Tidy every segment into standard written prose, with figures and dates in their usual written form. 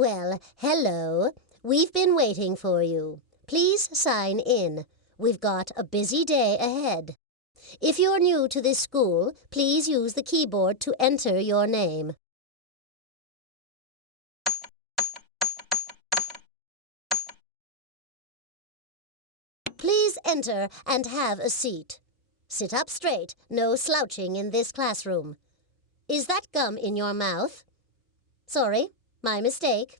Well, hello. We've been waiting for you. Please sign in. We've got a busy day ahead. If you're new to this school, please use the keyboard to enter your name. Please enter and have a seat. Sit up straight, no slouching in this classroom. Is that gum in your mouth? Sorry, my mistake.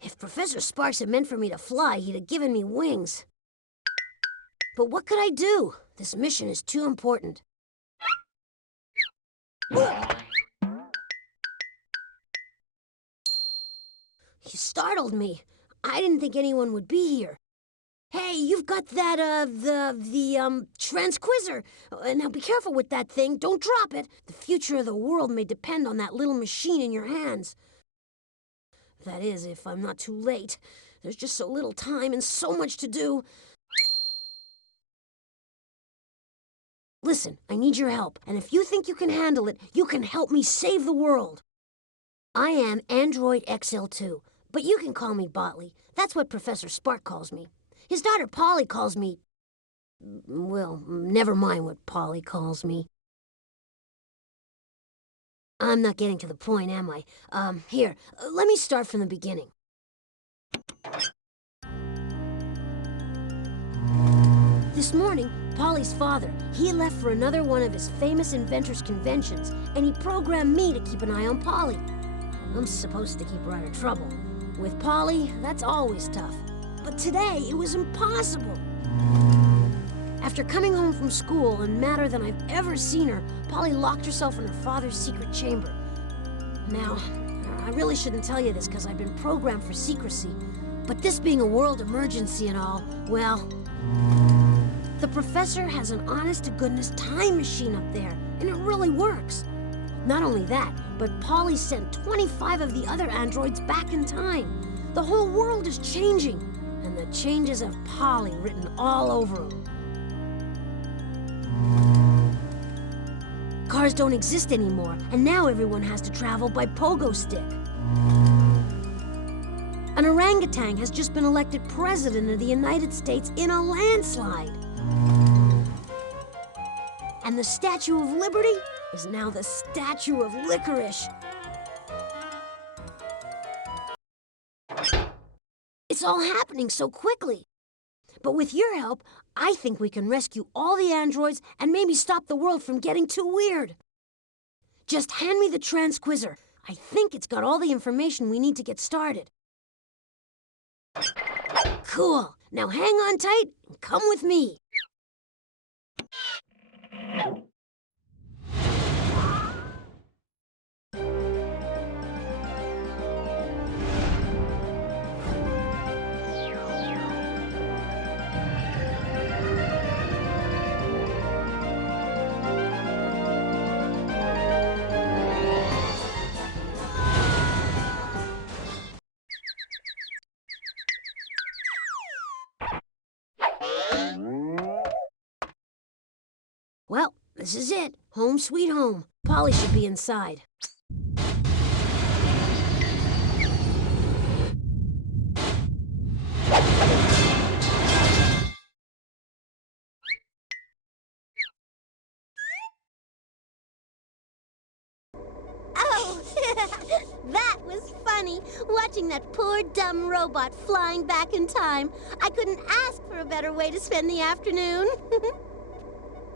If Professor Sparks had meant for me to fly, he'd have given me wings. But what could I do? This mission is too important. You startled me. I didn't think anyone would be here. Hey, you've got that, the transquisor. Now be careful with that thing. Don't drop it. The future of the world may depend on that little machine in your hands. That is, if I'm not too late. There's just so little time and so much to do. Listen, I need your help, and if you think you can handle it, you can help me save the world. I am Android XL2, but you can call me Botley. That's what Professor Spark calls me. His daughter Polly calls me... Well, never mind what Polly calls me. I'm not getting to the point, am I? Here, let me start from the beginning. This morning, Polly's father, he left for another one of his famous inventors' conventions, and he programmed me to keep an eye on Polly. I'm supposed to keep her out of trouble. With Polly, that's always tough. But today, it was impossible. After coming home from school and madder than I've ever seen her, Polly locked herself in her father's secret chamber. Now, I really shouldn't tell you this because I've been programmed for secrecy, but this being a world emergency and all, well... The professor has an honest-to-goodness time machine up there, and it really works. Not only that, but Polly sent 25 of the other androids back in time. The whole world is changing, and the changes have Polly written all over them. Cars don't exist anymore, and now everyone has to travel by pogo stick. An orangutan has just been elected president of the United States in a landslide. And the Statue of Liberty is now the Statue of Licorice. It's all happening so quickly. But with your help, I think we can rescue all the androids and maybe stop the world from getting too weird. Just hand me the transquisor. I think it's got all the information we need to get started. Cool. Now hang on tight and come with me. Well, this is it. Home sweet home. Polly should be inside. Oh, that was funny. Watching that poor dumb robot flying back in time. I couldn't ask for a better way to spend the afternoon.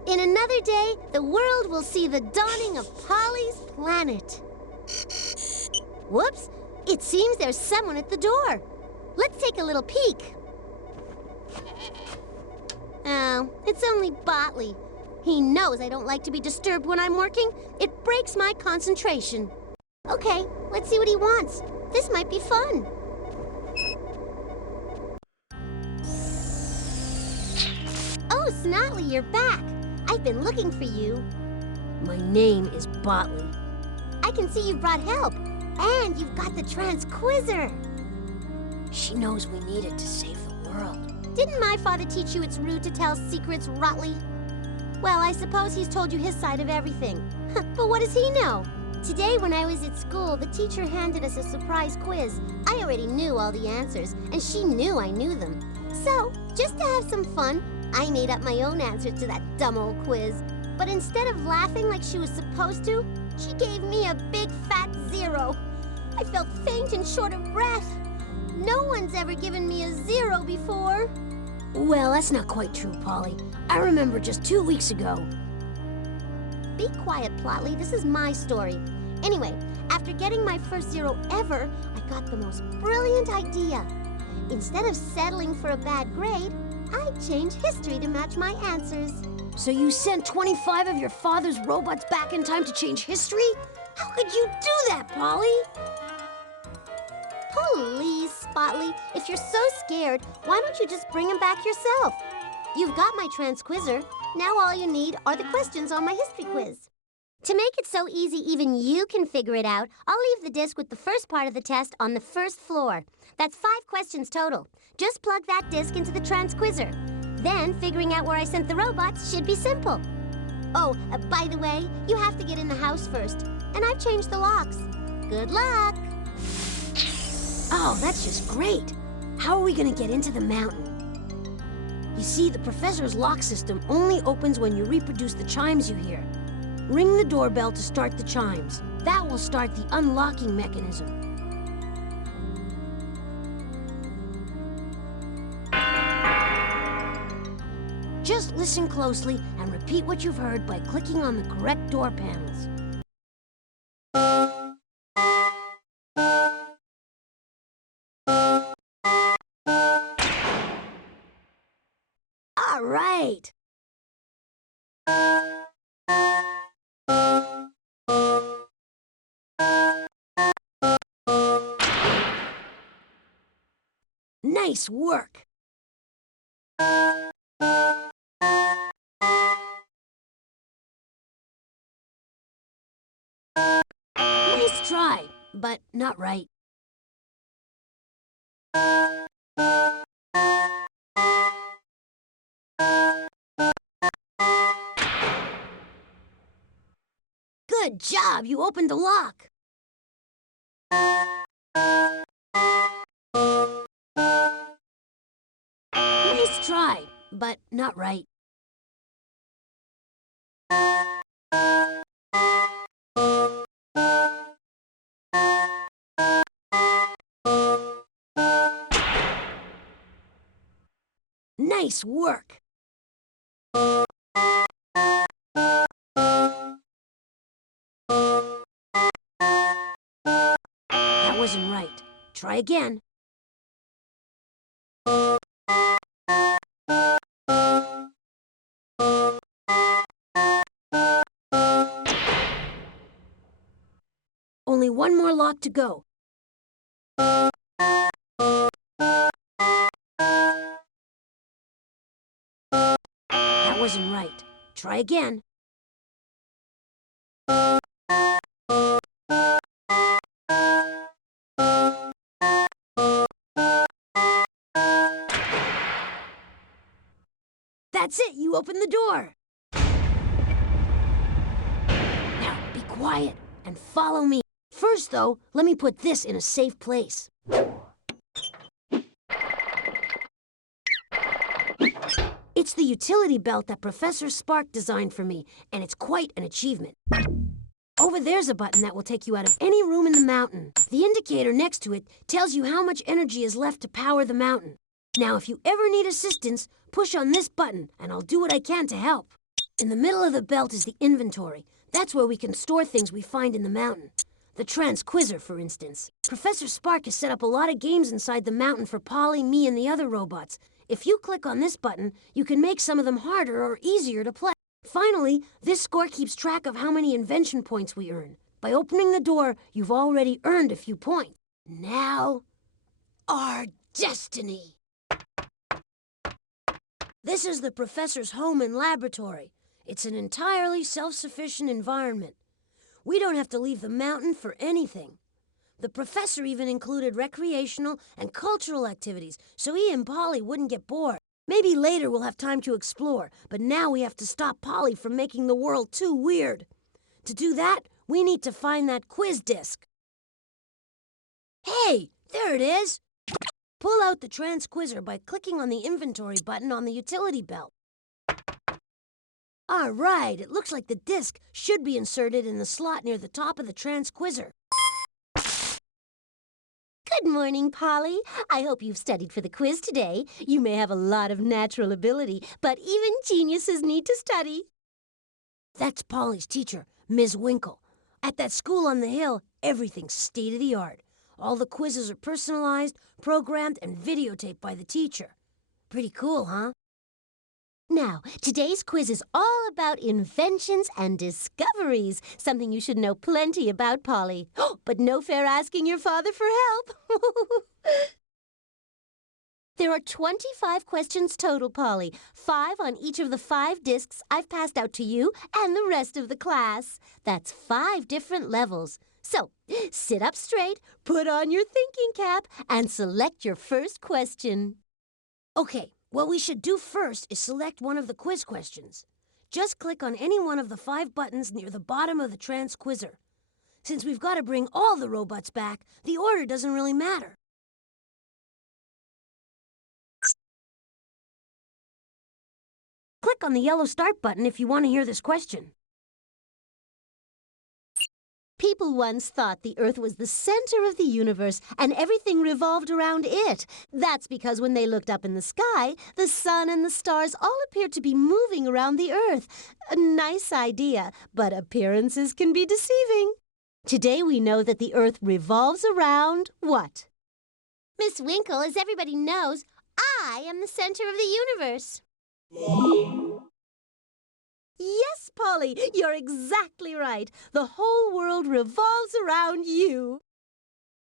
In another day, the world will see the dawning of Polly's planet. Whoops! It seems there's someone at the door. Let's take a little peek. Oh, it's only Botley. He knows I don't like to be disturbed when I'm working. It breaks my concentration. Okay, let's see what he wants. This might be fun. Snotley, you're back. I've been looking for you. My name is Botley. I can see you've brought help. And you've got the Transquizzer. She knows we need it to save the world. Didn't my father teach you it's rude to tell secrets, Rotley? Well, I suppose he's told you his side of everything. But what does he know? Today, when I was at school, the teacher handed us a surprise quiz. I already knew all the answers, and she knew I knew them. So, just to have some fun, I made up my own answers to that dumb old quiz. But instead of laughing like she was supposed to, she gave me a big fat 0. I felt faint and short of breath. No one's ever given me a 0 before. Well, that's not quite true, Polly. I remember just 2 weeks ago. Be quiet, Plotley. This is my story. Anyway, after getting my first 0 ever, I got the most brilliant idea. Instead of settling for a bad grade, I changed history to match my answers. So you sent 25 of your father's robots back in time to change history? How could you do that, Polly? Please, Spotley, if you're so scared, why don't you just bring him back yourself? You've got my Transquizzer. Now all you need are the questions on my history quiz. To make it so easy even you can figure it out, I'll leave the disc with the first part of the test on the first floor. That's 5 questions total. Just plug that disc into the Transquizzer. Then figuring out where I sent the robots should be simple. Oh, by the way, you have to get in the house first. And I've changed the locks. Good luck! Oh, that's just great. How are we gonna get into the mountain? You see, the professor's lock system only opens when you reproduce the chimes you hear. Ring the doorbell to start the chimes. That will start the unlocking mechanism. Just listen closely and repeat what you've heard by clicking on the correct door panels. All right. Nice work. Nice try, but not right. Good job, you opened the lock. Nice try, but not right. Nice work. That wasn't right. Try again. Only one more lock to go. That wasn't right. Try again. That's it, you opened the door. Now, be quiet and follow me. First, though, let me put this in a safe place. It's the utility belt that Professor Spark designed for me, and it's quite an achievement. Over there's a button that will take you out of any room in the mountain. The indicator next to it tells you how much energy is left to power the mountain. Now, if you ever need assistance, push on this button, and I'll do what I can to help. In the middle of the belt is the inventory. That's where we can store things we find in the mountain. The Transquizzer, for instance. Professor Spark has set up a lot of games inside the mountain for Polly, me, and the other robots. If you click on this button, you can make some of them harder or easier to play. Finally, this score keeps track of how many invention points we earn. By opening the door, you've already earned a few points. Now, our destiny. This is the professor's home and laboratory. It's an entirely self-sufficient environment. We don't have to leave the mountain for anything. The professor even included recreational and cultural activities so he and Polly wouldn't get bored. Maybe later we'll have time to explore, but now we have to stop Polly from making the world too weird. To do that, we need to find that quiz disc. Hey, there it is! Pull out the transquizzer by clicking on the inventory button on the utility belt. All right, it looks like the disc should be inserted in the slot near the top of the transquizzer. Good morning, Polly. I hope you've studied for the quiz today. You may have a lot of natural ability, but even geniuses need to study. That's Polly's teacher, Ms. Winkle. At that school on the hill, everything's state-of-the-art. All the quizzes are personalized, programmed, and videotaped by the teacher. Pretty cool, huh? Now, today's quiz is all about inventions and discoveries, something you should know plenty about, Polly. But no fair asking your father for help. There are 25 questions total, Polly. 5 on each of the 5 discs I've passed out to you and the rest of the class. That's 5 different levels. So, sit up straight, put on your thinking cap, and select your first question. Okay, what we should do first is select one of the quiz questions. Just click on any one of the 5 buttons near the bottom of the transquizzer. Since we've got to bring all the robots back, the order doesn't really matter. Click on the yellow start button if you want to hear this question. People once thought the Earth was the center of the universe and everything revolved around it. That's because when they looked up in the sky, the sun and the stars all appeared to be moving around the Earth. A nice idea, but appearances can be deceiving. Today we know that the Earth revolves around what? Miss Winkle, as everybody knows, I am the center of the universe. Yes, Polly, you're exactly right. The whole world revolves around you.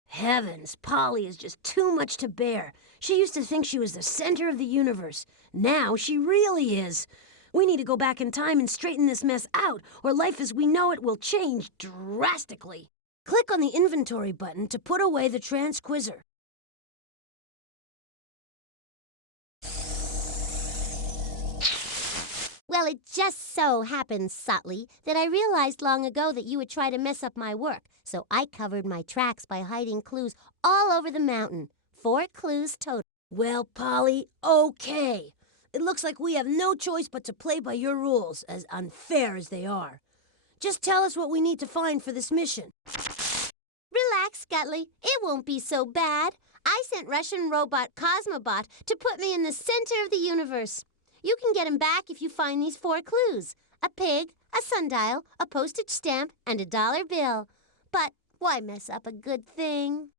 Heavens, Polly is just too much to bear. She used to think she was the center of the universe. Now she really is. We need to go back in time and straighten this mess out, or life as we know it will change drastically. Click on the inventory button to put away the transquizzer. Well, it just so happens, Sotley, that I realized long ago that you would try to mess up my work, so I covered my tracks by hiding clues all over the mountain. 4 clues total. Well, Polly, okay. It looks like we have no choice but to play by your rules, as unfair as they are. Just tell us what we need to find for this mission. Relax, Scutley. It won't be so bad. I sent Russian robot Cosmobot to put me in the center of the universe. You can get him back if you find these 4 clues. A pig, a sundial, a postage stamp, and a dollar bill. But why mess up a good thing?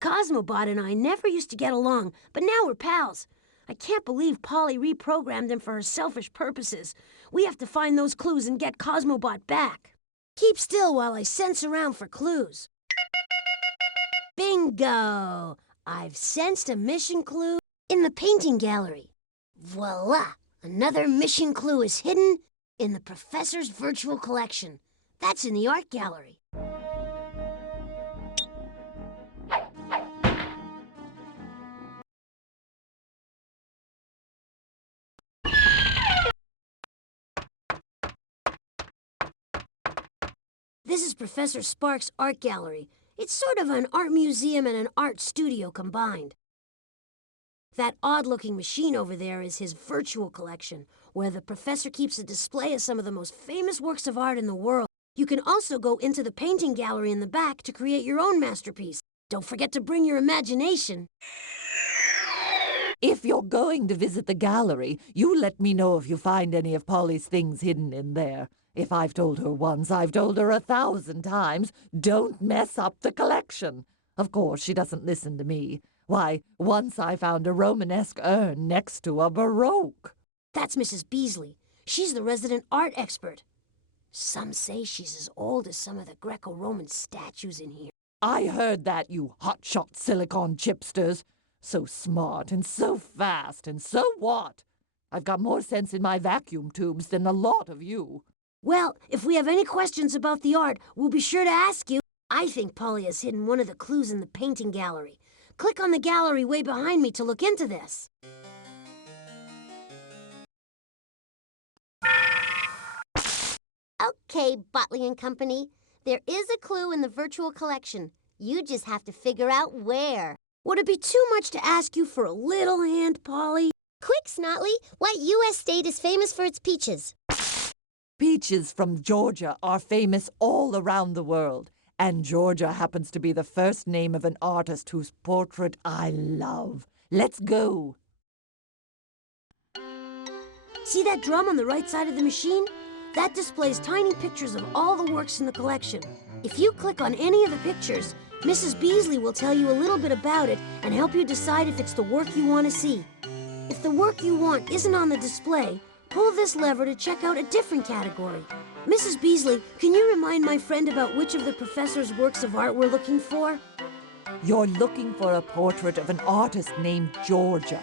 Cosmobot and I never used to get along, but now we're pals. I can't believe Polly reprogrammed him for her selfish purposes. We have to find those clues and get Cosmobot back. Keep still while I sense around for clues. Bingo! I've sensed a mission clue in the painting gallery. Voila! Another mission clue is hidden in the professor's virtual collection. That's in the art gallery. This is Professor Sparks' art gallery. It's sort of an art museum and an art studio combined. That odd-looking machine over there is his virtual collection, where the professor keeps a display of some of the most famous works of art in the world. You can also go into the painting gallery in the back to create your own masterpiece. Don't forget to bring your imagination. If you're going to visit the gallery, you let me know if you find any of Polly's things hidden in there. If I've told her once, I've told her 1,000 times, don't mess up the collection. Of course, she doesn't listen to me. Why, once I found a Romanesque urn next to a Baroque. That's Mrs. Beasley. She's the resident art expert. Some say she's as old as some of the Greco-Roman statues in here. I heard that, you hotshot silicon chipsters. So smart and so fast, and so what? I've got more sense in my vacuum tubes than a lot of you. Well, if we have any questions about the art, we'll be sure to ask you. I think Polly has hidden one of the clues in the painting gallery. Click on the gallery way behind me to look into this. Okay, Botley and Company. There is a clue in the virtual collection. You just have to figure out where. Would it be too much to ask you for a little hand, Polly? Quick, Snotley, what U.S. state is famous for its peaches? Peaches from Georgia are famous all around the world, and Georgia happens to be the first name of an artist whose portrait I love. Let's go. See that drum on the right side of the machine? That displays tiny pictures of all the works in the collection. If you click on any of the pictures, Mrs. Beasley will tell you a little bit about it and help you decide if it's the work you want to see. If the work you want isn't on the display, pull this lever to check out a different category. Mrs. Beasley, can you remind my friend about which of the professor's works of art we're looking for? You're looking for a portrait of an artist named Georgia.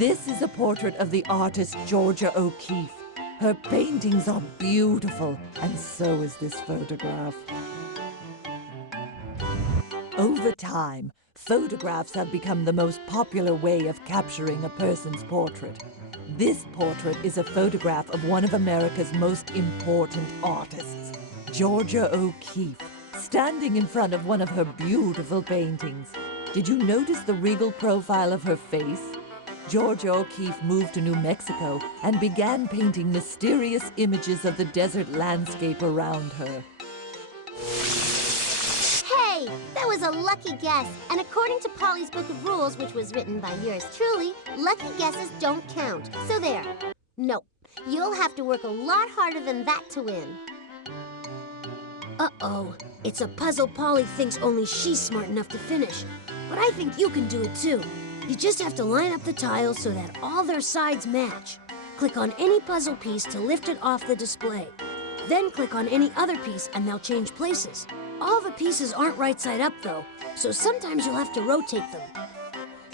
This is a portrait of the artist Georgia O'Keeffe. Her paintings are beautiful, and so is this photograph. Over time, photographs have become the most popular way of capturing a person's portrait. This portrait is a photograph of one of America's most important artists, Georgia O'Keeffe, standing in front of one of her beautiful paintings. Did you notice the regal profile of her face? Georgia O'Keeffe moved to New Mexico and began painting mysterious images of the desert landscape around her. Hey, that was a lucky guess. And according to Polly's Book of Rules, which was written by yours truly, lucky guesses don't count. So there. Nope. You'll have to work a lot harder than that to win. Uh-oh. It's a puzzle Polly thinks only she's smart enough to finish. But I think you can do it too. You just have to line up the tiles so that all their sides match. Click on any puzzle piece to lift it off the display. Then click on any other piece and they'll change places. All the pieces aren't right side up though, so sometimes you'll have to rotate them.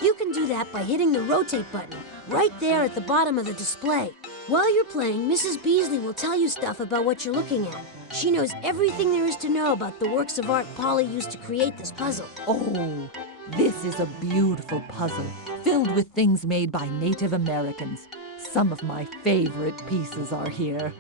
You can do that by hitting the rotate button, right there at the bottom of the display. While you're playing, Mrs. Beasley will tell you stuff about what you're looking at. She knows everything there is to know about the works of art Polly used to create this puzzle. Oh, this is a beautiful puzzle, filled with things made by Native Americans. Some of my favorite pieces are here.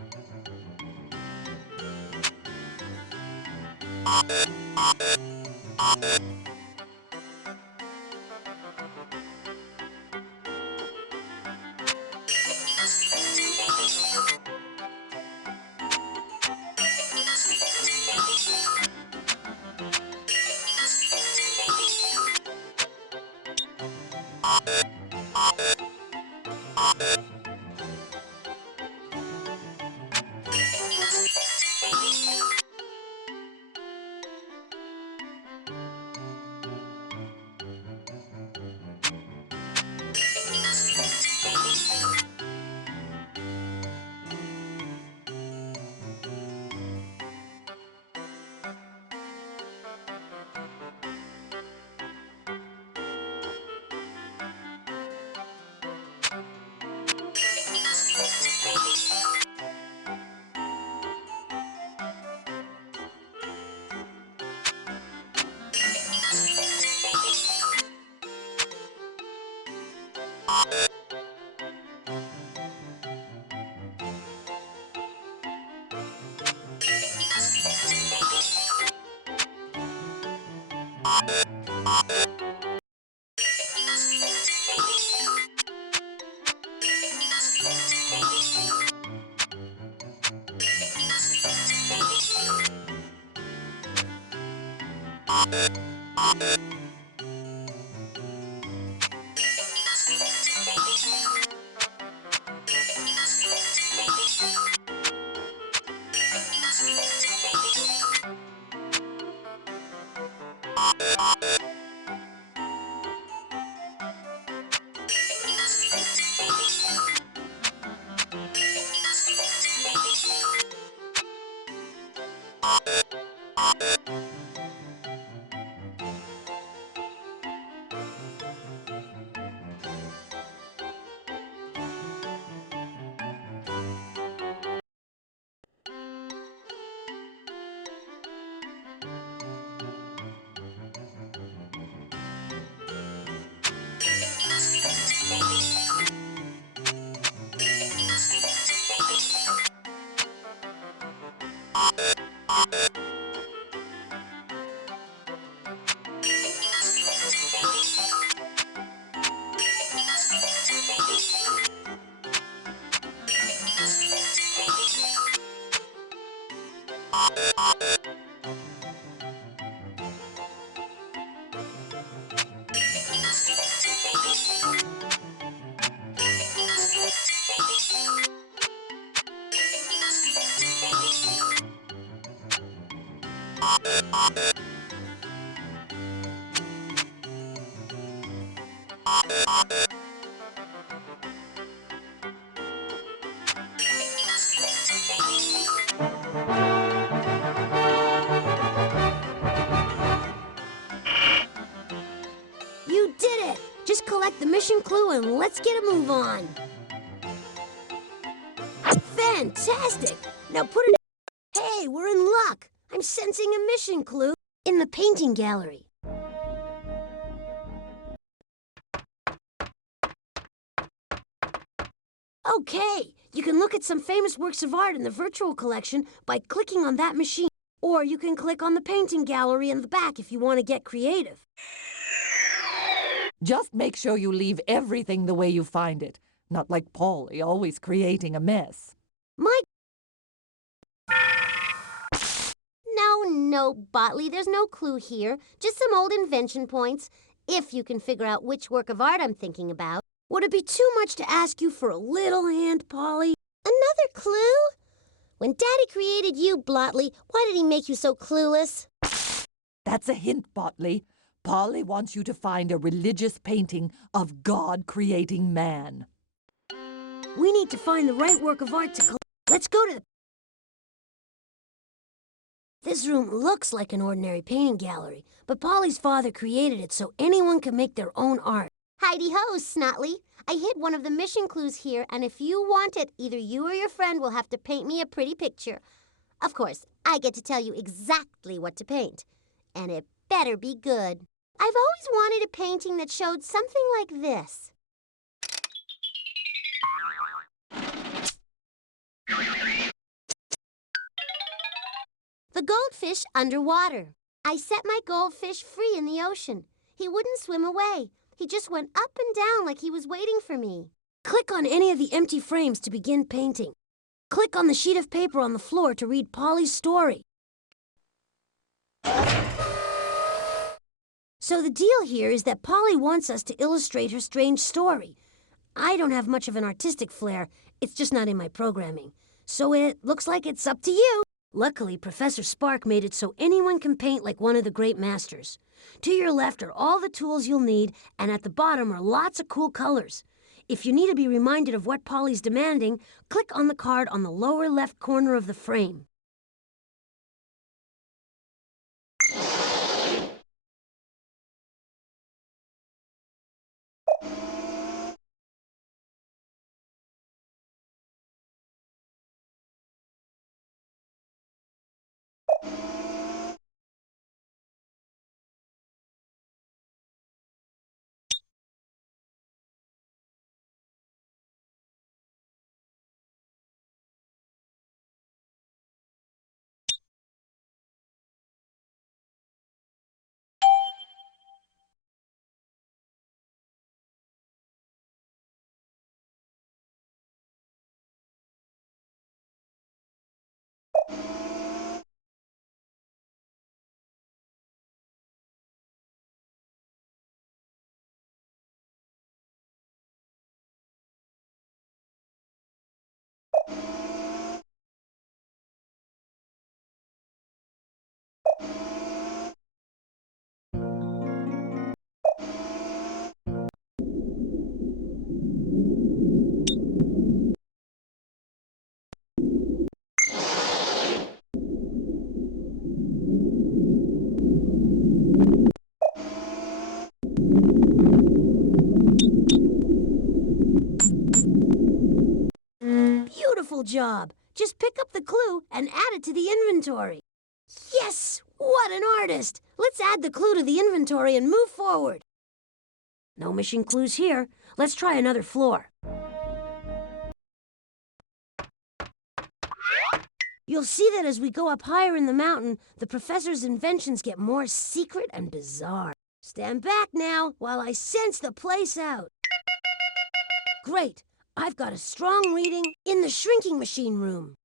clue and let's get a move on. Fantastic! Now put it... Hey, we're in luck! I'm sensing a mission clue in the painting gallery. Okay, you can look at some famous works of art in the virtual collection by clicking on that machine. Or you can click on the painting gallery in the back if you want to get creative. Just make sure you leave everything the way you find it. Not like Polly, always creating a mess. No, Botley, there's no clue here. Just some old invention points, if you can figure out which work of art I'm thinking about. Would it be too much to ask you for a little hand, Polly? Another clue? When Daddy created you, Botley, why did he make you so clueless? That's a hint, Botley. Polly wants you to find a religious painting of God creating man. We need to find the right work of art to collect. Let's go to the... This room looks like an ordinary painting gallery, but Polly's father created it so anyone can make their own art. Heidi-ho, Snotley. I hid one of the mission clues here, and if you want it, either you or your friend will have to paint me a pretty picture. Of course, I get to tell you exactly what to paint, and it better be good. I've always wanted a painting that showed something like this. The goldfish underwater. I set my goldfish free in the ocean. He wouldn't swim away. He just went up and down like he was waiting for me. Click on any of the empty frames to begin painting. Click on the sheet of paper on the floor to read Polly's story. So the deal here is that Polly wants us to illustrate her strange story. I don't have much of an artistic flair. It's just not in my programming. So it looks like it's up to you. Luckily, Professor Spark made it so anyone can paint like one of the great masters. To your left are all the tools you'll need, and at the bottom are lots of cool colors. If you need to be reminded of what Polly's demanding, click on the card on the lower left corner of the frame. Beautiful job. Just pick up the clue and add it to the inventory. Yes! What an artist! Let's add the clue to the inventory and move forward. No mission clues here. Let's try another floor. You'll see that as we go up higher in the mountain, the professor's inventions get more secret and bizarre. Stand back now while I sense the place out. Great. I've got a strong reading in the shrinking machine room.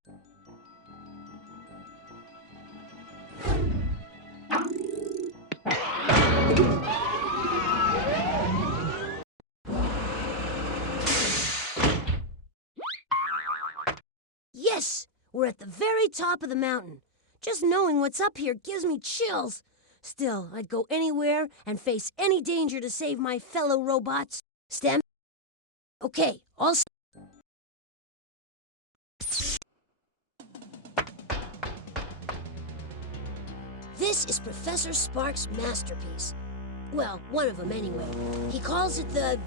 Yes! We're at the very top of the mountain. Just knowing what's up here gives me chills. Still, I'd go anywhere and face any danger to save my fellow robots. Stand. Okay, all set. This is Professor Spark's masterpiece. Well, one of them anyway. He calls it the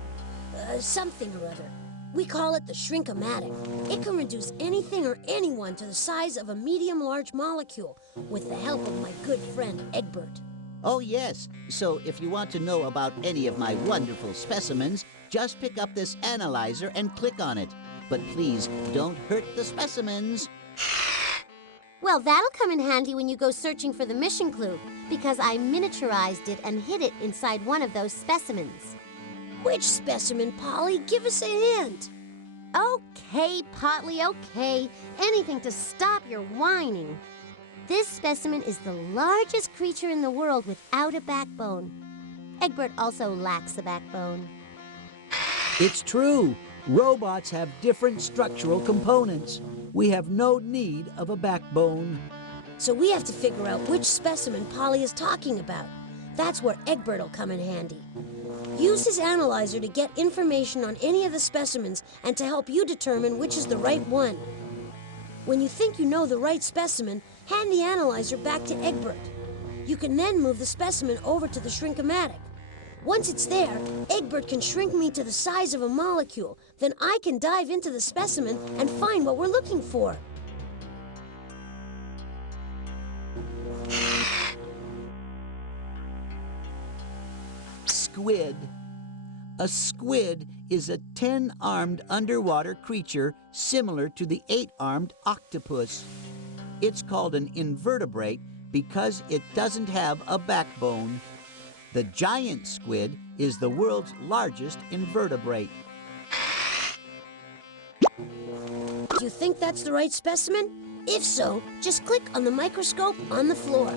Something or other. We call it the Ematic. It can reduce anything or anyone to the size of a medium-large molecule with the help of my good friend Egbert. Oh, yes. So if you want to know about any of my wonderful specimens, just pick up this analyzer and click on it. But please, don't hurt the specimens. Well, that'll come in handy when you go searching for the mission clue, because I miniaturized it and hid it inside one of those specimens. Which specimen, Polly? Give us a hint. Okay, Potley, okay. Anything to stop your whining. This specimen is the largest creature in the world without a backbone. Egbert also lacks a backbone. It's true. Robots have different structural components. We have no need of a backbone. So we have to figure out which specimen Polly is talking about. That's where Egbert will come in handy. Use his analyzer to get information on any of the specimens and to help you determine which is the right one. When you think you know the right specimen, hand the analyzer back to Egbert. You can then move the specimen over to the Ematic. Once it's there, Egbert can shrink me to the size of a molecule. Then I can dive into the specimen and find what we're looking for. Squid. A squid is a 10-armed underwater creature similar to the 8-armed octopus. It's called an invertebrate because it doesn't have a backbone. The giant squid is the world's largest invertebrate. Do you think that's the right specimen? If so, just click on the microscope on the floor.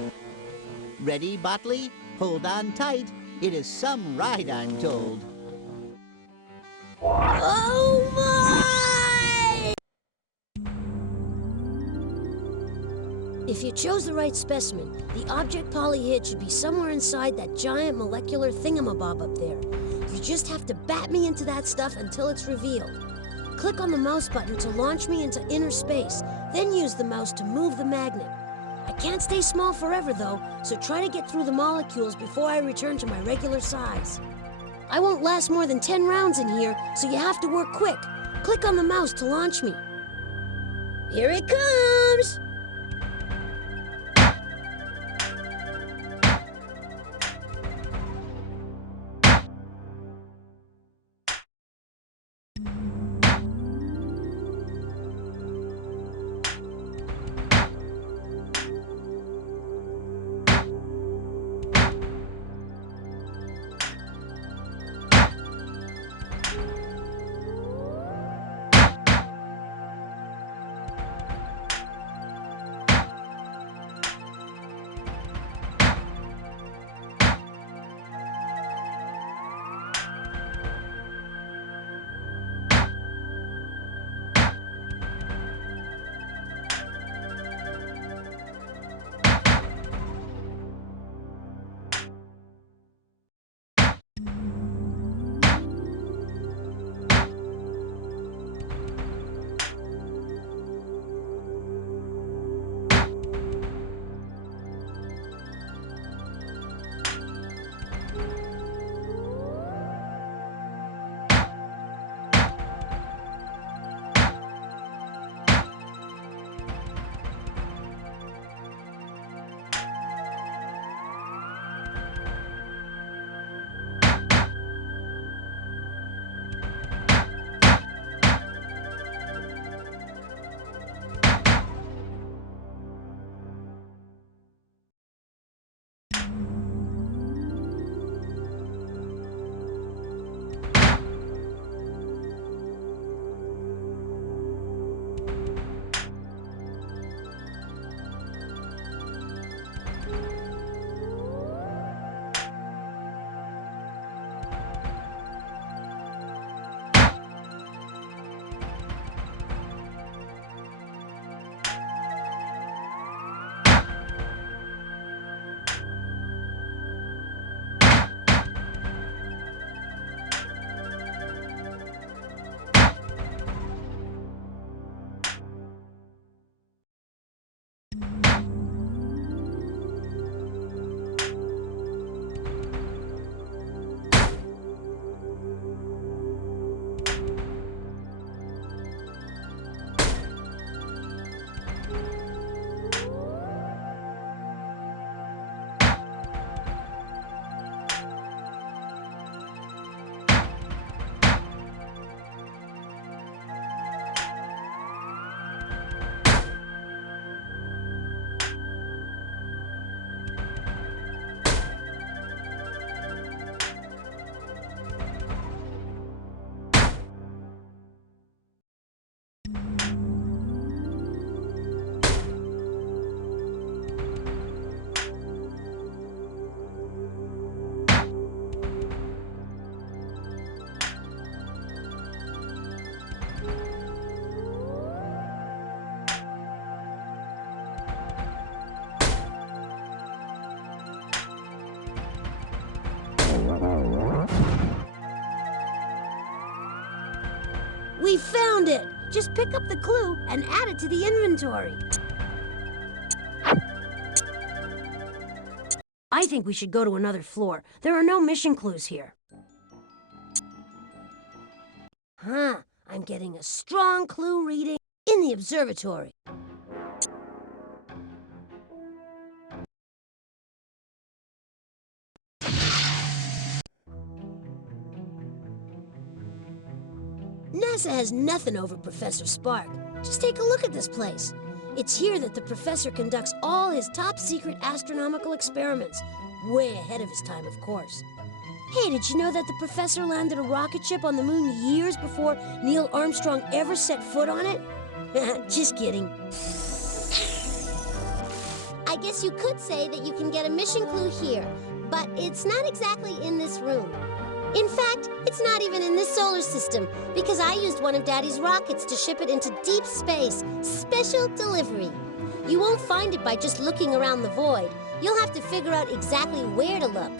Ready, Botley? Hold on tight. It is some ride, I'm told. Oh my! If you chose the right specimen, the object Polly hid should be somewhere inside that giant molecular thingamabob up there. You just have to bat me into that stuff until it's revealed. Click on the mouse button to launch me into inner space, then use the mouse to move the magnet. I can't stay small forever, though, so try to get through the molecules before I return to my regular size. I won't last more than 10 rounds in here, so you have to work quick. Click on the mouse to launch me. Here it comes! We found it! Just pick up the clue and add it to the inventory. I think we should go to another floor. There are no mission clues here. Huh, I'm getting a strong clue reading in the observatory. NASA has nothing over Professor Spark. Just take a look at this place. It's here that the professor conducts all his top-secret astronomical experiments. Way ahead of his time, of course. Hey, did you know that the professor landed a rocket ship on the moon years before Neil Armstrong ever set foot on it? Just kidding. I guess you could say that you can get a mission clue here, but it's not exactly in this room. In fact, it's not even in this solar system, because I used one of Daddy's rockets to ship it into deep space. Special delivery. You won't find it by just looking around the void. You'll have to figure out exactly where to look.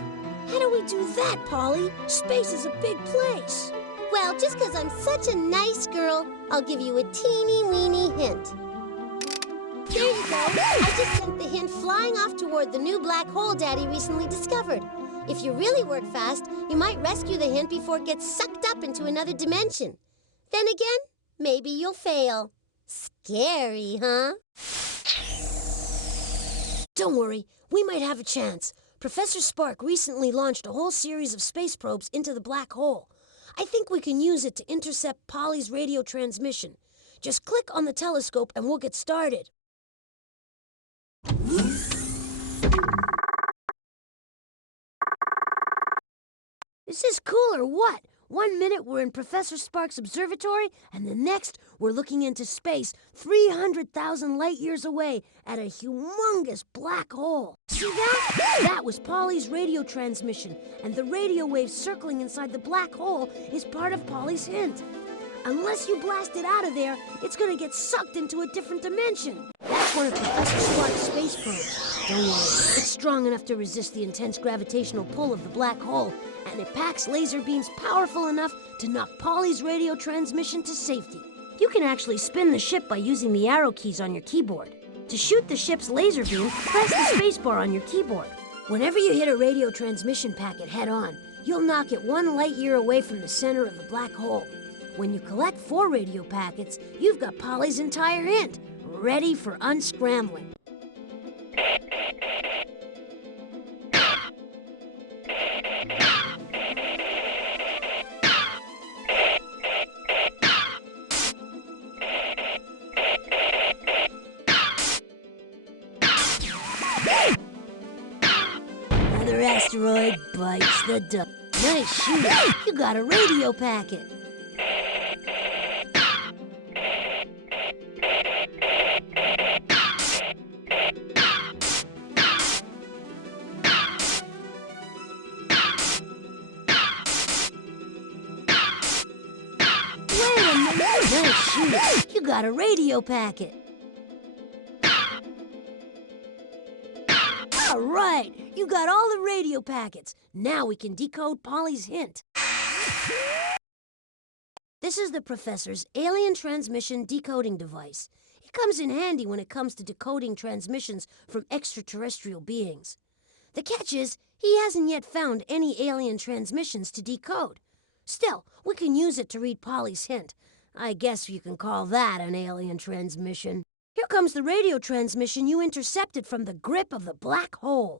How do we do that, Polly? Space is a big place. Well, just because I'm such a nice girl, I'll give you a teeny-weeny hint. There you go. I just sent the hint flying off toward the new black hole Daddy recently discovered. If you really work fast, you might rescue the hint before it gets sucked up into another dimension. Then again, maybe you'll fail. Scary, huh? Don't worry, we might have a chance. Professor Spark recently launched a whole series of space probes into the black hole. I think we can use it to intercept Polly's radio transmission. Just click on the telescope and we'll get started. Is this cool or what? 1 minute we're in Professor Spark's observatory, and the next we're looking into space 300,000 light years away at a humongous black hole. See that? That was Polly's radio transmission, and the radio waves circling inside the black hole is part of Polly's hint. Unless you blast it out of there, it's gonna get sucked into a different dimension. That's one of Professor Spark's space probes. Don't worry, it's strong enough to resist the intense gravitational pull of the black hole, and it packs laser beams powerful enough to knock Polly's radio transmission to safety. You can actually spin the ship by using the arrow keys on your keyboard. To shoot the ship's laser beam, press the spacebar on your keyboard. Whenever you hit a radio transmission packet head-on, you'll knock it 1 light year away from the center of the black hole. When you collect 4 radio packets, you've got Polly's entire hint, ready for unscrambling. Another asteroid bites the dust. Nice shooting. You got a radio packet. Nice shooting. You got a radio packet. All right, you got all the radio packets. Now we can decode Polly's hint. This is the professor's alien transmission decoding device. It comes in handy when it comes to decoding transmissions from extraterrestrial beings. The catch is, he hasn't yet found any alien transmissions to decode. Still, we can use it to read Polly's hint. I guess you can call that an alien transmission. Here comes the radio transmission you intercepted from the grip of the black hole.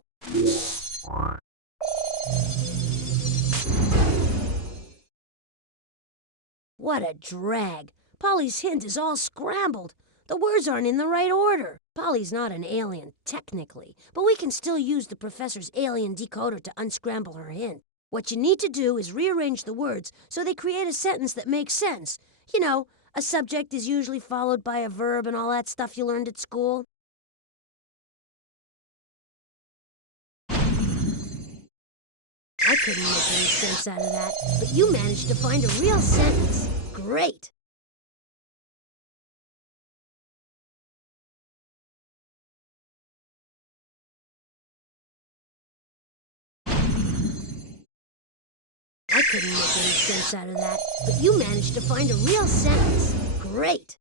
What a drag. Polly's hint is all scrambled. The words aren't in the right order. Polly's not an alien, technically, but we can still use the professor's alien decoder to unscramble her hint. What you need to do is rearrange the words so they create a sentence that makes sense. You know, a subject is usually followed by a verb and all that stuff you learned at school. I couldn't make any sense out of that, but you managed to find a real sentence. Great! I couldn't make any sense out of that, but you managed to find a real sentence. Great!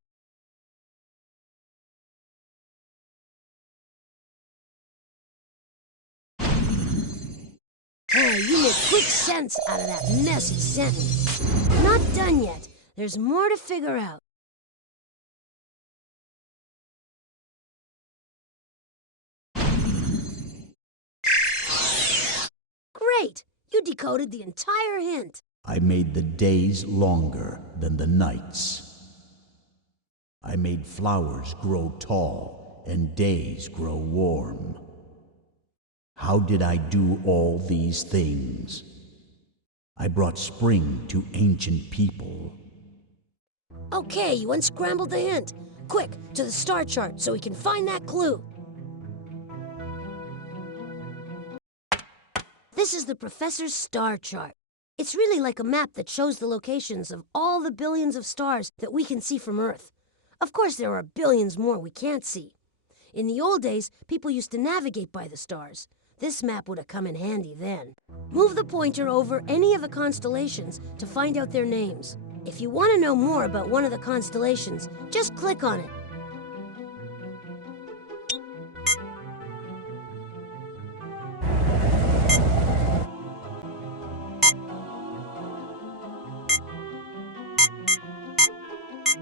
Hey, you made quick sense out of that messy sentence. Not done yet. There's more to figure out. Great! You decoded the entire hint. I made the days longer than the nights. I made flowers grow tall and days grow warm. How did I do all these things? I brought spring to ancient people. Okay, you unscrambled the hint. Quick, to the star chart so we can find that clue. This is the professor's star chart. It's really like a map that shows the locations of all the billions of stars that we can see from Earth. Of course, there are billions more we can't see. In the old days, people used to navigate by the stars. This map would have come in handy then. Move the pointer over any of the constellations to find out their names. If you want to know more about one of the constellations, just click on it.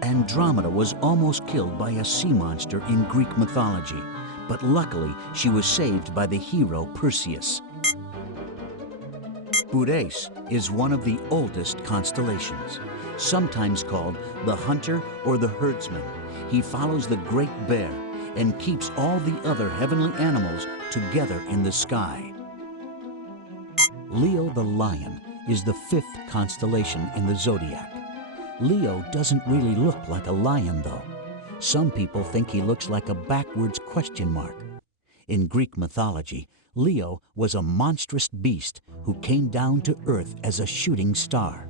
Andromeda was almost killed by a sea monster in Greek mythology, but luckily she was saved by the hero Perseus. Boreas is one of the oldest constellations, sometimes called the hunter or the herdsman. He follows the Great Bear and keeps all the other heavenly animals together in the sky. Leo the lion is the fifth constellation in the zodiac. Leo doesn't really look like a lion, though. Some people think he looks like a backwards question mark. In Greek mythology, Leo was a monstrous beast who came down to Earth as a shooting star.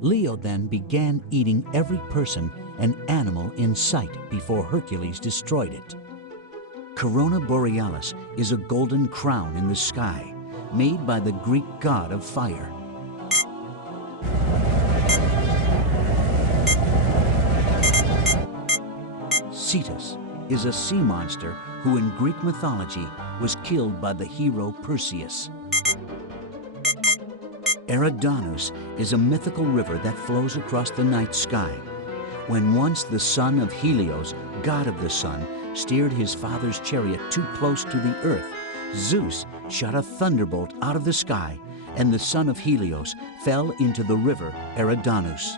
Leo then began eating every person and animal in sight before Hercules destroyed it. Corona Borealis is a golden crown in the sky, made by the Greek god of fire. Cetus is a sea monster who in Greek mythology was killed by the hero Perseus. Eridanus is a mythical river that flows across the night sky. When once the son of Helios, god of the sun, steered his father's chariot too close to the earth, Zeus shot a thunderbolt out of the sky, and the son of Helios fell into the river Eridanus.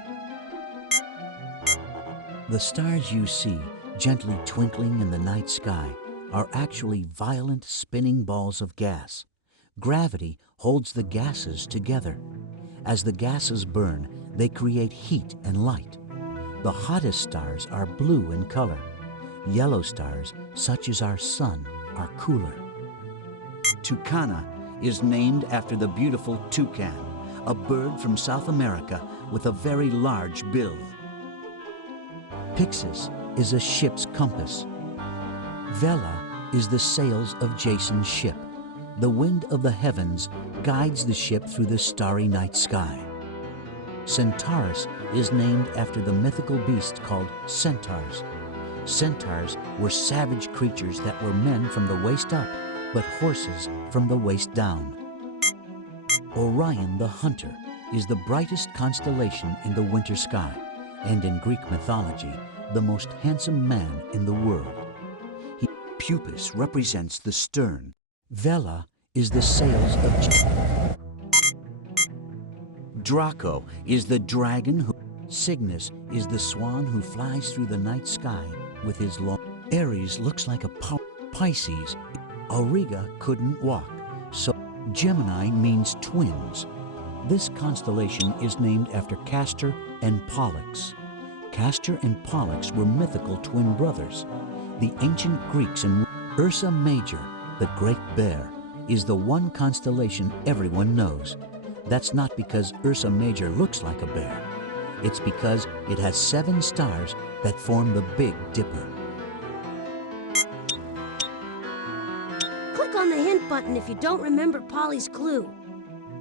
The stars you see gently twinkling in the night sky are actually violent spinning balls of gas. Gravity holds the gases together. As the gases burn, they create heat and light. The hottest stars are blue in color. Yellow stars, such as our sun, are cooler. Tucana is named after the beautiful toucan, a bird from South America with a very large bill. Pyxis is a ship's compass. Vela is the sails of Jason's ship. The wind of the heavens guides the ship through the starry night sky. Centaurus is named after the mythical beast called centaurs. Centaurs were savage creatures that were men from the waist up, but horses from the waist down. Orion the hunter is the brightest constellation in the winter sky, and in Greek mythology, the most handsome man in the world. Pupus represents the stern. Vela is the sails of Draco is the dragon who... Cygnus is the swan who flies through the night sky with his long... Aries looks like a Pisces. Auriga couldn't walk, so Gemini means twins. This constellation is named after Castor and Pollux. Castor and Pollux were mythical twin brothers. The ancient Greeks and Ursa Major, the Great Bear, is the one constellation everyone knows. That's not because Ursa Major looks like a bear. It's because it has 7 stars that form the Big Dipper. Click on the hint button if you don't remember Polly's clue.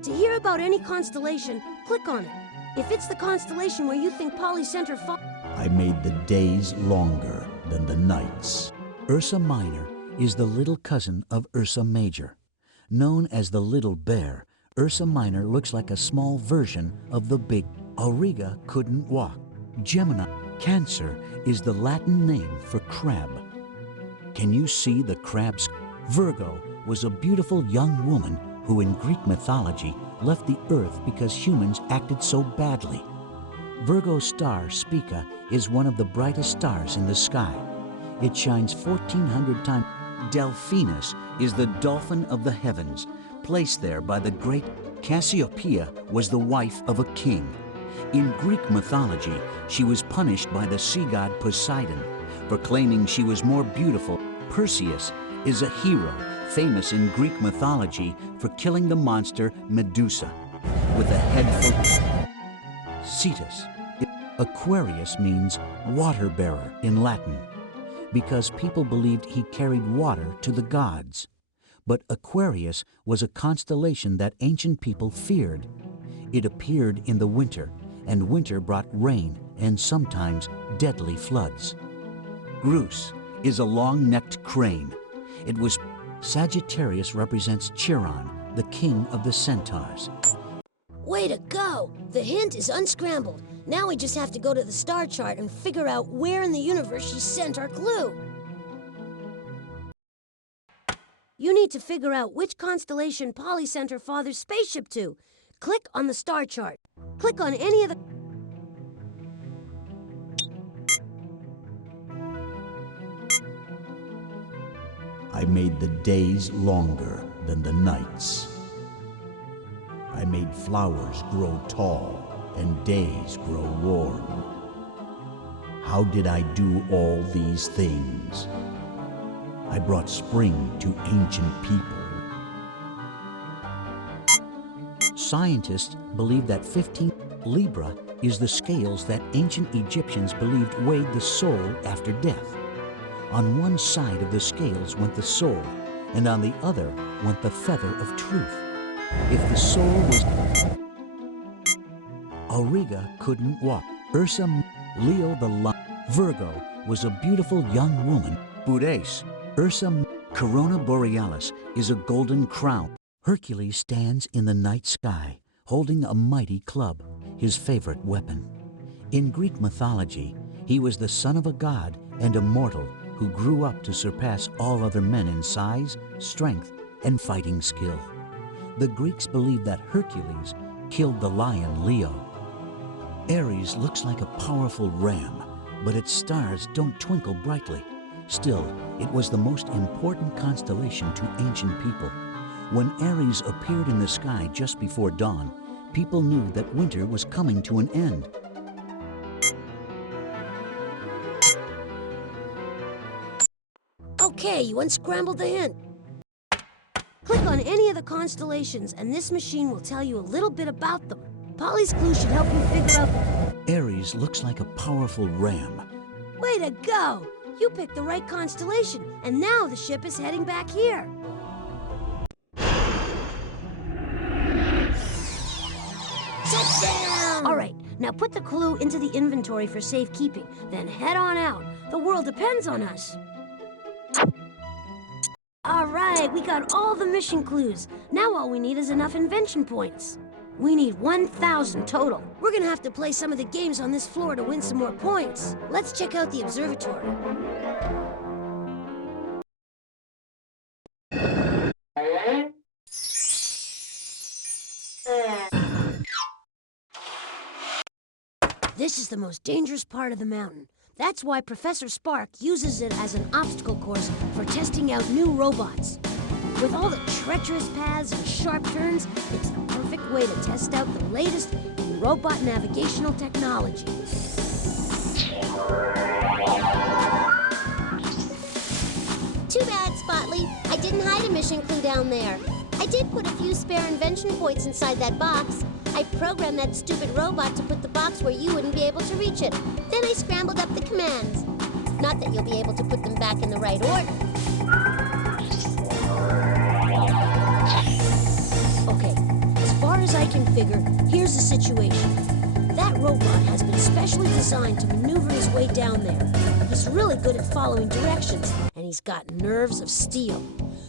To hear about any constellation, Click on it. If it's the constellation where you think Pollys sent her I made the days longer than the nights. Ursa Minor is the little cousin of Ursa Major. Known as the Little Bear, Ursa Minor looks like a small version of the big. Auriga couldn't walk. Gemini. Cancer is the Latin name for crab. Can you see the crab's? Virgo was a beautiful young woman who in Greek mythology left the earth because humans acted so badly. Virgo's star, Spica, is one of the brightest stars in the sky. It shines 1,400 times. Delphinus is the dolphin of the heavens, placed there by the great Cassiopeia was the wife of a king. In Greek mythology, she was punished by the sea god Poseidon for claiming she was more beautiful. Perseus is a hero famous in Greek mythology for killing the monster Medusa with a head full. Cetus. Aquarius means water bearer in Latin because people believed he carried water to the gods. But Aquarius was a constellation that ancient people feared. It appeared in the winter, and winter brought rain and sometimes deadly floods. Grus is a long-necked crane. It was Sagittarius represents Chiron, the king of the centaurs. Way to go! The hint is unscrambled. Now we just have to go to the star chart and figure out where in the universe she sent our clue. You need to figure out which constellation Pollys sent her father's spaceship to. Click on the star chart. Click on any of the... I made the days longer than the nights. I made flowers grow tall and days grow warm. How did I do all these things? I brought spring to ancient people. Scientists believe that 15 Libra is the scales that ancient Egyptians believed weighed the soul after death. On one side of the scales went the soul, and on the other went the feather of truth. If the soul was... Auriga couldn't walk. Ursa, Leo the Lion. Virgo was a beautiful young woman. Budace, Ursa, Corona Borealis is a golden crown. Hercules stands in the night sky, holding a mighty club, his favorite weapon. In Greek mythology, he was the son of a god and a mortal who grew up to surpass all other men in size, strength, and fighting skill. The Greeks believed that Hercules killed the lion Leo. Aries looks like a powerful ram, but its stars don't twinkle brightly. Still, it was the most important constellation to ancient people. When Aries appeared in the sky just before dawn, people knew that winter was coming to an end. Okay, you unscrambled the hint. Click on any of the constellations, and this machine will tell you a little bit about them. Polly's clue should help you figure out... Aries looks like a powerful ram. Way to go! You picked the right constellation, and now the ship is heading back here. Touchdown! All right, now put the clue into the inventory for safekeeping, then head on out. The world depends on us. All right, we got all the mission clues. Now all we need is enough invention points. We need 1,000 total. We're gonna have to play some of the games on this floor to win some more points. Let's check out the observatory. This is the most dangerous part of the mountain. That's why Professor Spark uses it as an obstacle course for testing out new robots. With all the treacherous paths and sharp turns, it's the perfect way to test out the latest in robot navigational technology. Too bad, Botley. I didn't hide a mission clue down there. I did put a few spare invention points inside that box. I programmed that stupid robot to put the box where you wouldn't be able to reach it. Then I scrambled up the commands. Not that you'll be able to put them back in the right order. Okay, as far as as I can figure, here's the situation. That robot has been specially designed to maneuver his way down there. He's really good at following directions, and he's got nerves of steel.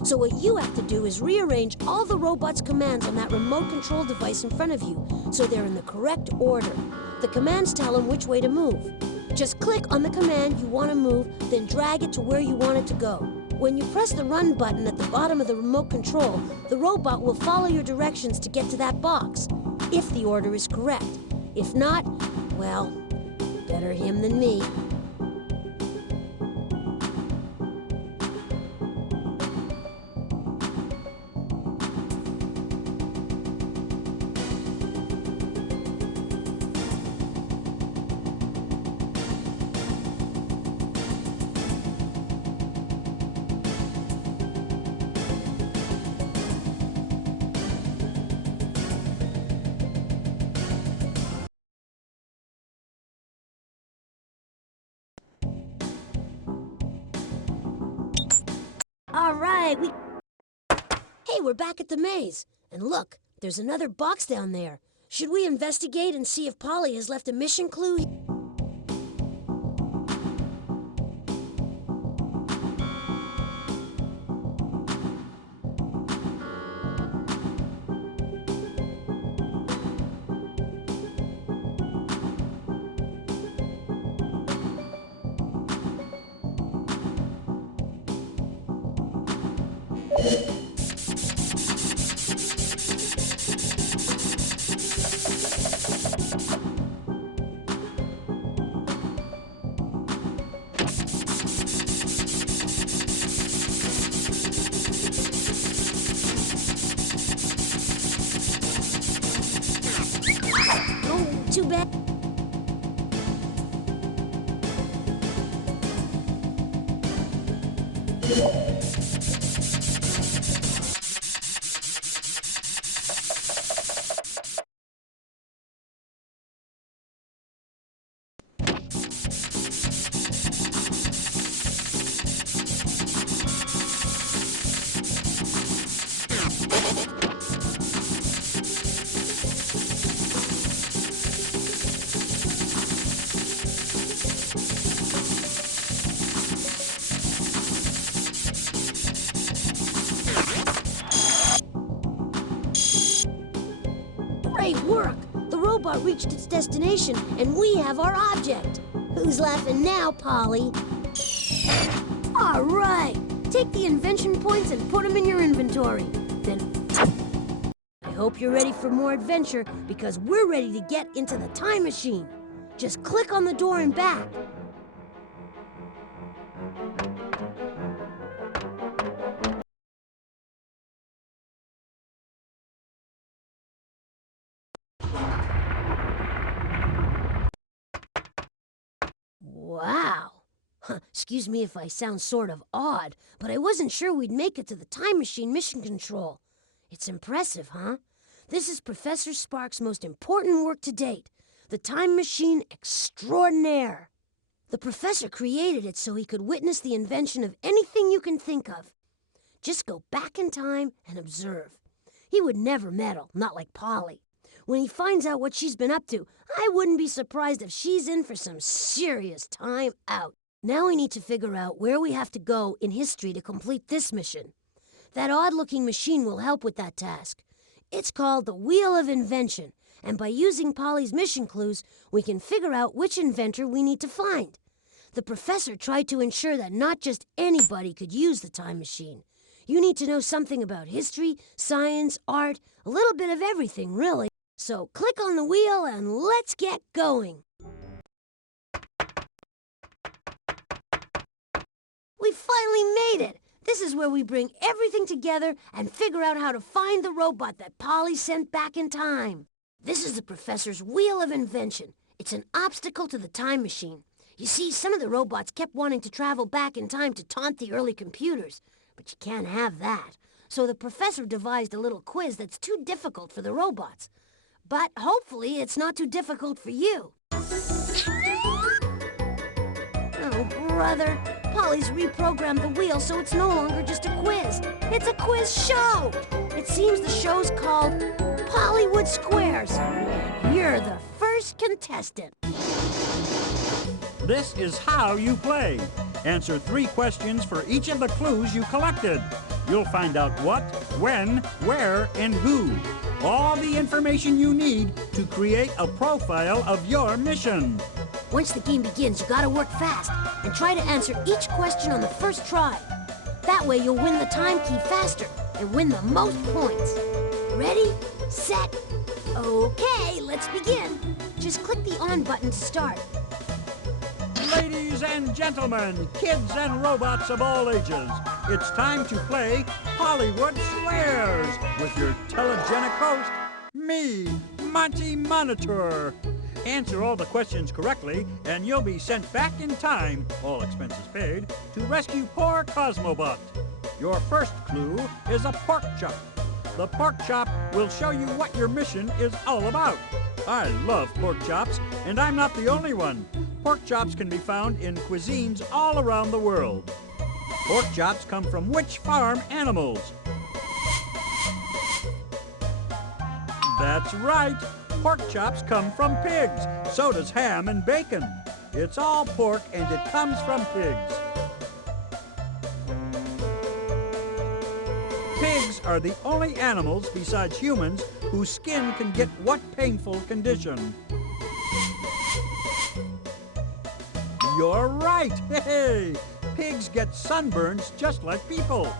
So what you have to do is rearrange all the robot's commands on that remote control device in front of you, so they're in the correct order. The commands tell him which way to move. Just click on the command you want to move, then drag it to where you want it to go. When you press the run button at the bottom of the remote control, the robot will follow your directions to get to that box, if the order is correct. If not, well, better him than me. All right, Hey, we're back at the maze. And look, there's another box down there. Should we investigate and see if Polly has left a mission clue? Too bad. Great work! The robot reached its destination, and we have our object. Who's laughing now, Polly? All right! Take the invention points and put them in your inventory. Then I hope you're ready for more adventure, because we're ready to get into the time machine. Just click on the door and back. Wow. Excuse me if I sound sort of odd, but I wasn't sure we'd make it to the time machine mission control. It's impressive, huh? This is Professor Sparks' most important work to date, the time machine extraordinaire. The professor created it so he could witness the invention of anything you can think of. Just go back in time and observe. He would never meddle, not like Polly. When he finds out what she's been up to, I wouldn't be surprised if she's in for some serious time out. Now we need to figure out where we have to go in history to complete this mission. That odd-looking machine will help with that task. It's called the Wheel of Invention, and by using Polly's mission clues, we can figure out which inventor we need to find. The professor tried to ensure that not just anybody could use the time machine. You need to know something about history, science, art, a little bit of everything, really. So click on the wheel and let's get going. We finally made it! This is where we bring everything together and figure out how to find the robot that Polly sent back in time. This is the professor's Wheel of Invention. It's an obstacle to the time machine. You see, some of the robots kept wanting to travel back in time to taunt the early computers, but you can't have that. So the professor devised a little quiz that's too difficult for the robots. But hopefully it's not too difficult for you. Oh, brother. Polly's reprogrammed the wheel so it's no longer just a quiz. It's a quiz show! It seems the show's called Hollywood Squares. And you're the first contestant. This is how you play. Answer 3 questions for each of the clues you collected. You'll find out what, when, where, and who. All the information you need to create a profile of your mission. Once the game begins, you gotta work fast and try to answer each question on the first try. That way you'll win the time key faster and win the most points. Ready, set, okay, let's begin. Just click the on button to start. Ladies and gentlemen, kids and robots of all ages, it's time to play Hollywood Squares with your telegenic host, me, Monty Monitor. Answer all the questions correctly, and you'll be sent back in time, all expenses paid, to rescue poor Cosmobot. Your first clue is a pork chop. The pork chop will show you what your mission is all about. I love pork chops, and I'm not the only one. Pork chops can be found in cuisines all around the world. Pork chops come from which farm animals? That's right. Pork chops come from pigs. So does ham and bacon. It's all pork and it comes from pigs. Pigs are the only animals besides humans whose skin can get what painful condition? You're right! Hey! Pigs get sunburns just like people.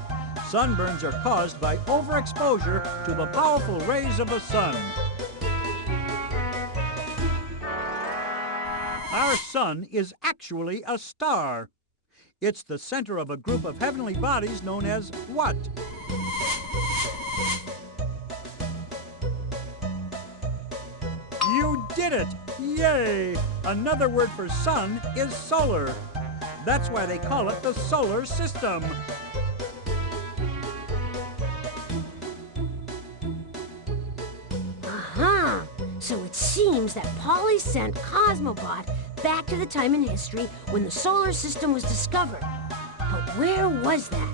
Sunburns are caused by overexposure to the powerful rays of the sun. Our sun is actually a star. It's the center of a group of heavenly bodies known as what? You did it! Yay! Another word for sun is solar. That's why they call it the solar system. Uh-huh. So it seems that Polly sent Cosmobot back to the time in history when the solar system was discovered. But where was that?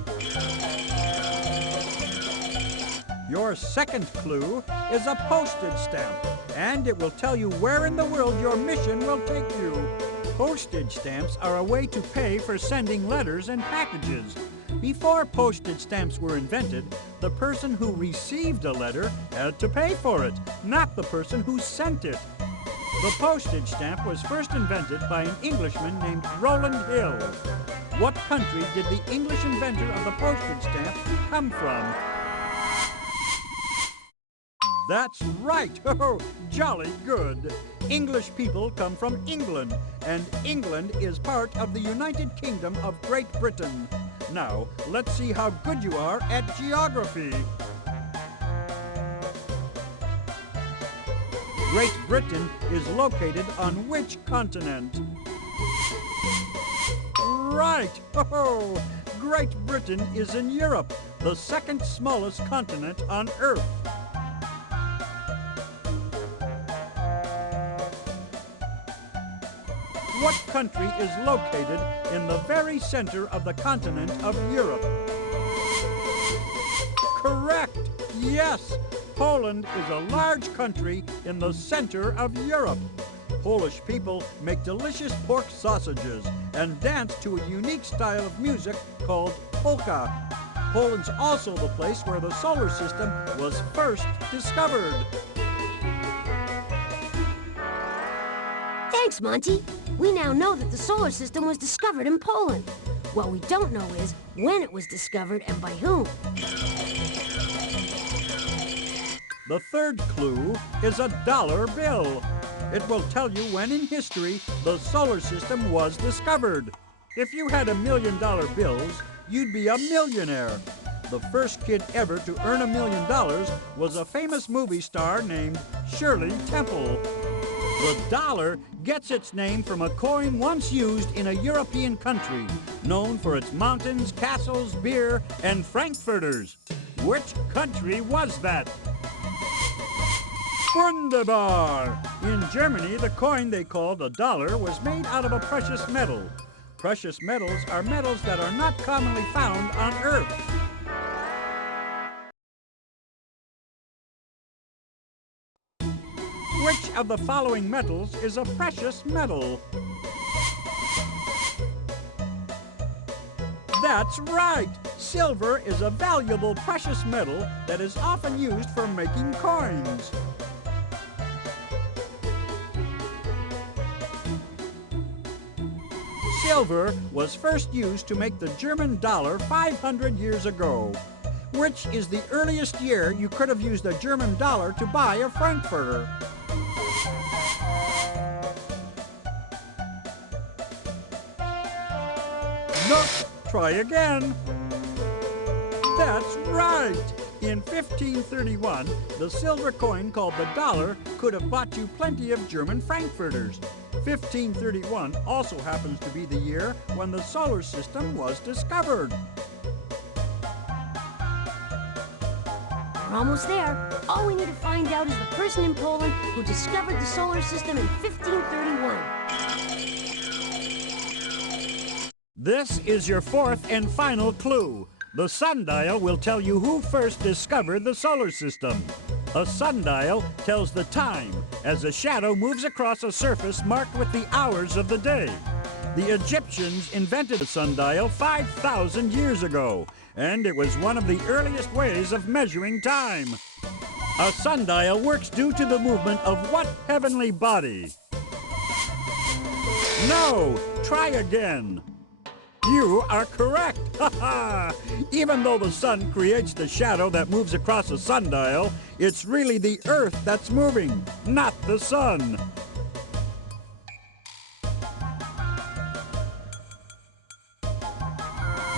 Your second clue is a postage stamp, and it will tell you where in the world your mission will take you. Postage stamps are a way to pay for sending letters and packages. Before postage stamps were invented, the person who received a letter had to pay for it, not the person who sent it. The postage stamp was first invented by an Englishman named Rowland Hill. What country did the English inventor of the postage stamp come from? That's right! Oh, jolly good! English people come from England, and England is part of the United Kingdom of Great Britain. Now, let's see how good you are at geography. Great Britain is located on which continent? Right! Oh, Great Britain is in Europe, the second smallest continent on Earth. What country is located in the very center of the continent of Europe? Correct! Yes! Poland is a large country in the center of Europe. Polish people make delicious pork sausages and dance to a unique style of music called polka. Poland's also the place where the solar system was first discovered. Thanks, Monty. We now know that the solar system was discovered in Poland. What we don't know is when it was discovered and by whom. The third clue is a dollar bill. It will tell you when in history the solar system was discovered. If you had $1 million bills, you'd be a millionaire. The first kid ever to earn $1 million was a famous movie star named Shirley Temple. The dollar gets its name from a coin once used in a European country, known for its mountains, castles, beer, and frankfurters. Which country was that? Wunderbar! In Germany, the coin they called a dollar was made out of a precious metal. Precious metals are metals that are not commonly found on Earth. of the following metals is a precious metal? That's right! Silver is a valuable precious metal that is often used for making coins. Silver was first used to make the German dollar 500 years ago, which is the earliest year you could have used a German dollar to buy a Frankfurter. Nope, try again. That's right! In 1531, the silver coin called the dollar could have bought you plenty of German Frankfurters. 1531 also happens to be the year when the solar system was discovered. We're almost there. All we need to find out is the person in Poland who discovered the solar system in 1531. This is your fourth and final clue. The sundial will tell you who first discovered the solar system. A sundial tells the time as a shadow moves across a surface marked with the hours of the day. The Egyptians invented the sundial 5,000 years ago, and it was one of the earliest ways of measuring time. A sundial works due to the movement of what heavenly body? No! Try again. You are correct! Ha ha! Even though the sun creates the shadow that moves across a sundial, it's really the Earth that's moving, not the sun.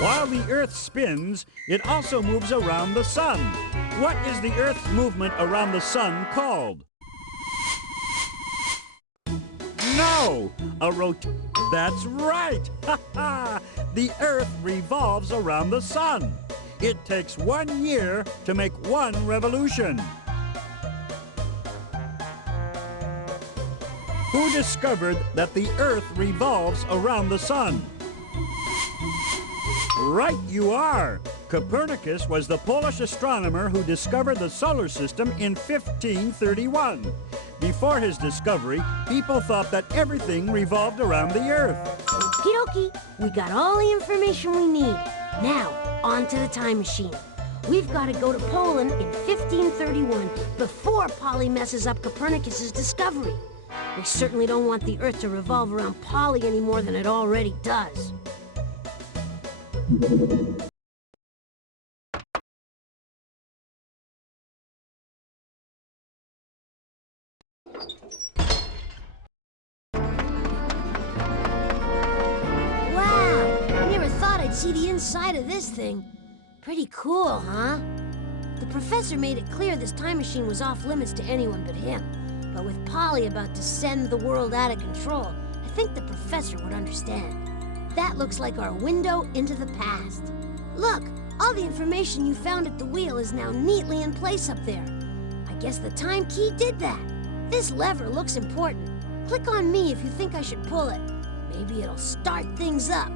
While the Earth spins, it also moves around the sun. What is the Earth's movement around the sun called? No! That's right! Ha ha! The Earth revolves around the sun. It takes 1 year to make one revolution. Who discovered that the Earth revolves around the sun? Right you are! Copernicus was the Polish astronomer who discovered the solar system in 1531. Before his discovery, people thought that everything revolved around the Earth. Okie dokie, we got all the information we need. Now, on to the time machine. We've got to go to Poland in 1531 before Polly messes up Copernicus's discovery. We certainly don't want the Earth to revolve around Polly any more than it already does. See the inside of this thing. Pretty cool, huh? The professor made it clear this time machine was off limits to anyone but him. But with Polly about to send the world out of control, I think the professor would understand. That looks like our window into the past. Look, all the information you found at the wheel is now neatly in place up there. I guess the time key did that. This lever looks important. Click on me if you think I should pull it. Maybe it'll start things up.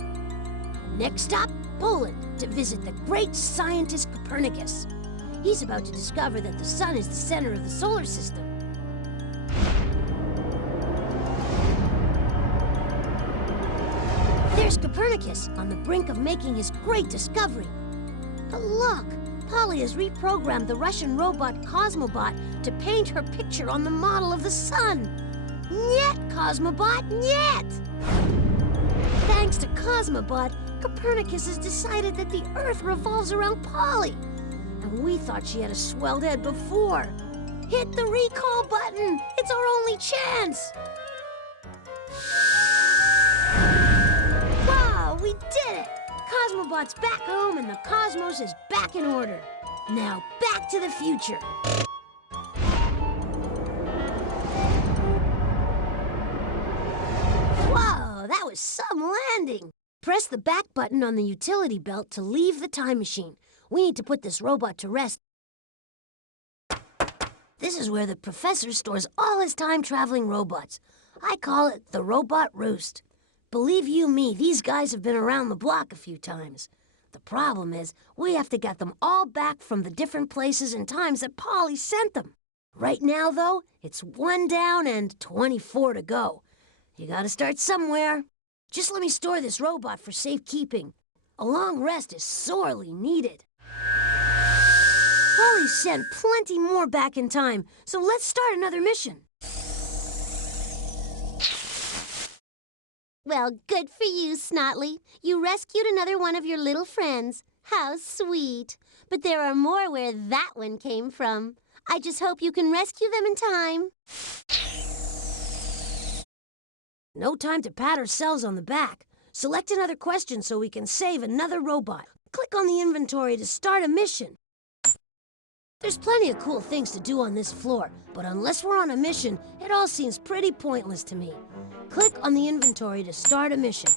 Next stop, Poland, to visit the great scientist Copernicus. He's about to discover that the sun is the center of the solar system. There's Copernicus on the brink of making his great discovery. But look, Polly has reprogrammed the Russian robot Cosmobot to paint her picture on the model of the sun. Nyet, Cosmobot, nyet! Thanks to Cosmobot, Copernicus has decided that the Earth revolves around Polly. And we thought she had a swelled head before. Hit the recall button! It's our only chance! Wow, we did it! Cosmobot's back home and the cosmos is back in order. Now back to the future. Whoa, that was some landing! Press the back button on the utility belt to leave the time machine. We need to put this robot to rest. This is where the professor stores all his time-traveling robots. I call it the Robot Roost. Believe you me, these guys have been around the block a few times. The problem is, we have to get them all back from the different places and times that Polly sent them. Right now, though, it's 1 down and 24 to go. You gotta start somewhere. Just let me store this robot for safekeeping. A long rest is sorely needed. Pollys sent plenty more back in time, so let's start another mission. Well, good for you, Snotley. You rescued another one of your little friends. How sweet. But there are more where that one came from. I just hope you can rescue them in time. No time to pat ourselves on the back. Select another question so we can save another robot. Click on the inventory to start a mission. There's plenty of cool things to do on this floor, but unless we're on a mission, it all seems pretty pointless to me. Click on the inventory to start a mission.